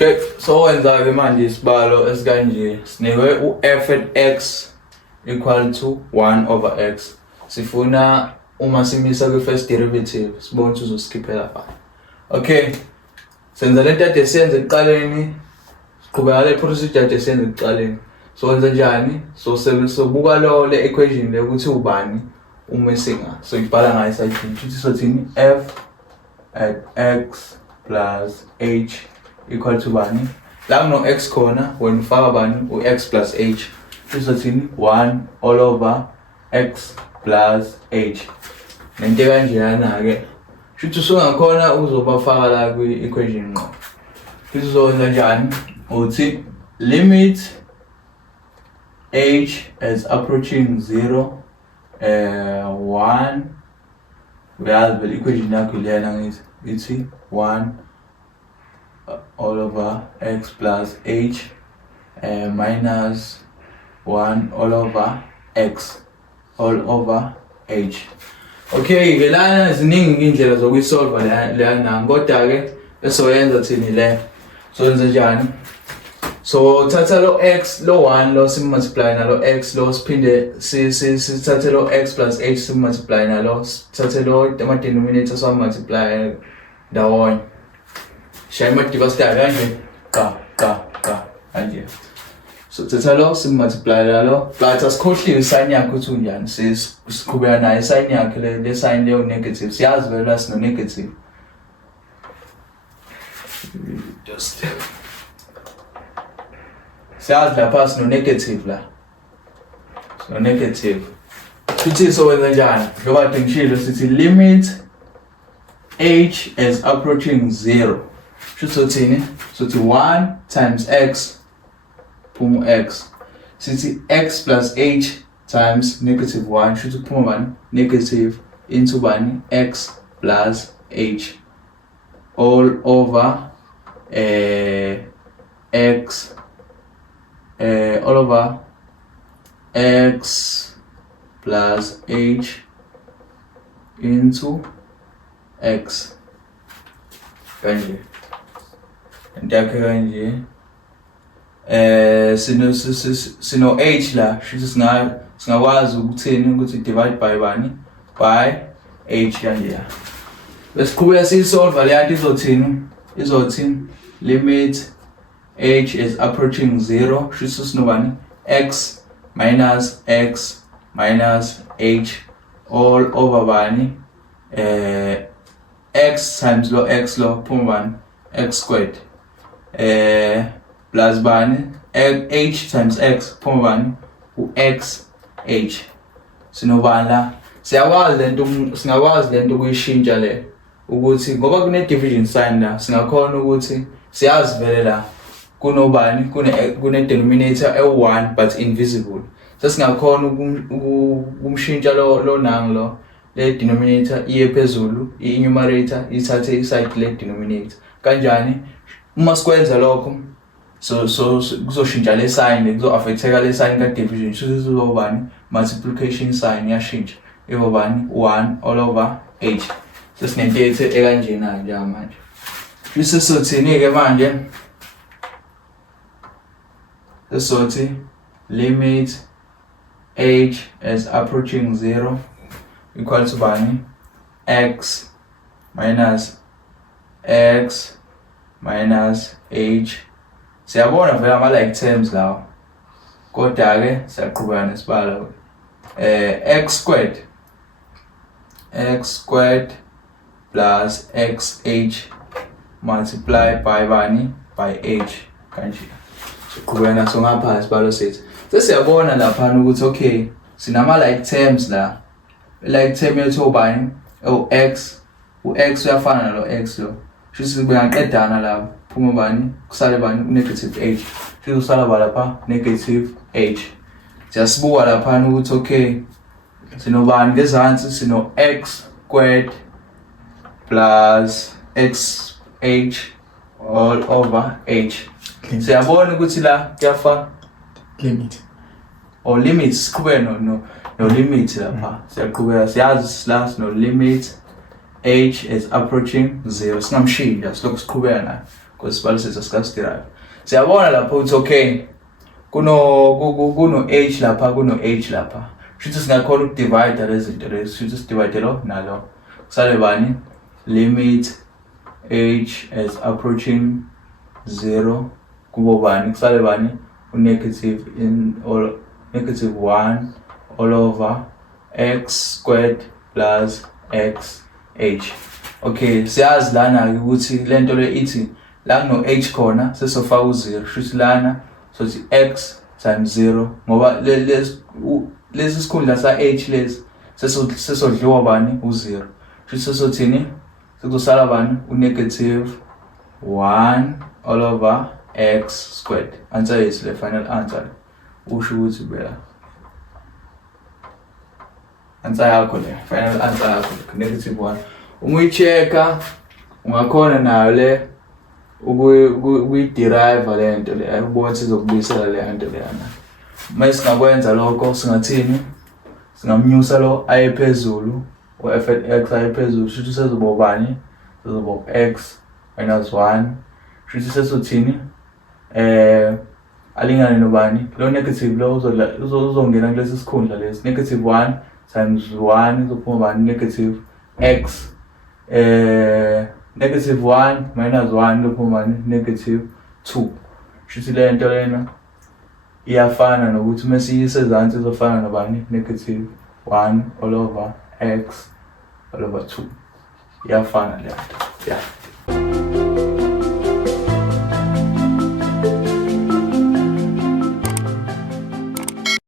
Okay, so wenza-ke manje isibalo esikanje sinikwe u-f at x equal to 1 over x. Sifuna uma simisa kwi-first derivative sibone ukuthi uzosikhiphela pha. Okay, senza lento ade siyenze ekuqaleni, siqhubeka le procedure ade siyenze ekuqaleni. So wenza njani? Sobuka le equation le ukuthi ubani umesinga. So ibhala ngayo isayidini. Futhi sothini? F at x plus h equal to bani. La kuno x khona wena ufaka bani u-x plus h. Sizothini 1 all over x plus h. Lento kanjeyana ke. Futhi usungakhona uzobafaka la kwi-equation ngqo. Futhi uzokwenza njani? Uthi limit h as approaching 0 1 uyazi vele equation yakho ilena ngithi ithi 1 all over x plus h minus 1 all over x all over h. Okay, ke lana ziningi indlela zokuyisolva lana kodwa ke esoyenza thini le. So yenza njani? So thatha lo x lo 1 lo simultiply nalo x lo siphinde sithathe lo x plus h simultiply nalo sithathe lo ama denominator so multiply ndawonye. Shaya ama-divisor kanje ka kanje. So thatha lo simultiply nalo but asikhohliwe sign yakho ukuthi unjani. Siqhubeka nayo sign yakhe le sign leyo negative. Siyazi vele sino negative. Just siyazi lapha sino negative la. Sino negative. Futhi so wenza njani? Njengoba ngishilo sithi limit h as approaching 0. Shutho thini? Sothi 1 times x phuma x. Sithi x plus h times negative 1. Shutho phuma bani? Negative into bani? X plus h all over x all over x plus h into x kanje. Ndakhe kanje sino h la shithi singakwazi ukuthini ukuthi divide by bani by h kanje. Besiqhubeka siyisolve le yanto izothini limit h is approaching 0 shithi sinobani x minus h all over bani x times lo x lo phuma bani x squared plus bani h times x phuma bani u-x h. Sinobani la singakwazi lento ukuyishintsha le ukuthi ngoba kune division sign la singakhona ukuthi siyazi vele la kunobani kune denominator e1 but invisible. Sesingakhona ukumshintsha lo nang lo le denominator iye phezulu i-numerator ithathe iside le denominator. Kanjani? Uma sikwenza lokho so kuzoshintsha le sign kuzo-affecteka le sign ka division sizobani multiplication sign yashintsha ibobani 1 all over h. Sesinento yethu ekanjena nje manje. Bese sothini ke manje? Sothi limit h as approaching 0 equal to bani x minus h. Siyabona vele ama like terms lawo. Kodwa ke siyaqhubeka nesibalo x squared plus xh multiply by bani by h kanje. Siqhubeka naso ngapha isibalo sethu. Sesiyabona lapha ukuthi okay sinama like terms la. Like term yethu ubani u-x uyafana nalo x lo. Shithi bengaqedana la phuma bani kusale bani negative h. Shithi usala lapha negative h. Siyasibuka lapha ukuthi okay sinobani ngezansi sino x squared plus xh all over h. Siyabona ukuthi la kuyafana limit or limits siqhubeke no limit lapha. Siyaqhubeka siyazi la no limit h is approaching 0 singamshintsha silokhu siqhubeka nayo because isibalo sethu asikasi-derive. Siyabona lapho ukuthi okay kuno h lapha kuno h lapha. Shuthi singakhona ukudivide lezi zinto lezi. Shuthi sidivide lo nalo. Kusale bani? Limit h as approaching 0 kubo bani? Kusale bani? Negative or negative 1 all over x squared plus x h. Okay, siyazi lana ukuthi lento le ithi la kuno h khona sesofaka u0 shuthi lana sothi x times 0 ngoba lesi sikhundla sa h lesi sesodliwa bani u0 shuthi sesothini sekuzosala bani u-negative 1 all over x squared. Answer is the final answer. Usho ukuthi bela answer yakho le final answer yakho negative 1. Uma uyichecka ungakhona nayo le ukuyiderive lento le ubone sizokubuyisela le nto leyana. Mase singakwenza lokho singathini singamnyusa lo aye phezulu f at x aye phezulu shuthi sezobobani sezobob x minus 1 shuthi sesothini alingane nobani lo negative lo uzongena kulesi sikhundla lesi negative 1 times 1 izophuma bani negative x negative 1 minus 1 izophuma bani negative 2 shuthi le nto lena iyafana nokuthi mesiyisezansi izofana nobani negative 1 all over x all over 2 iyafana le nto yeah.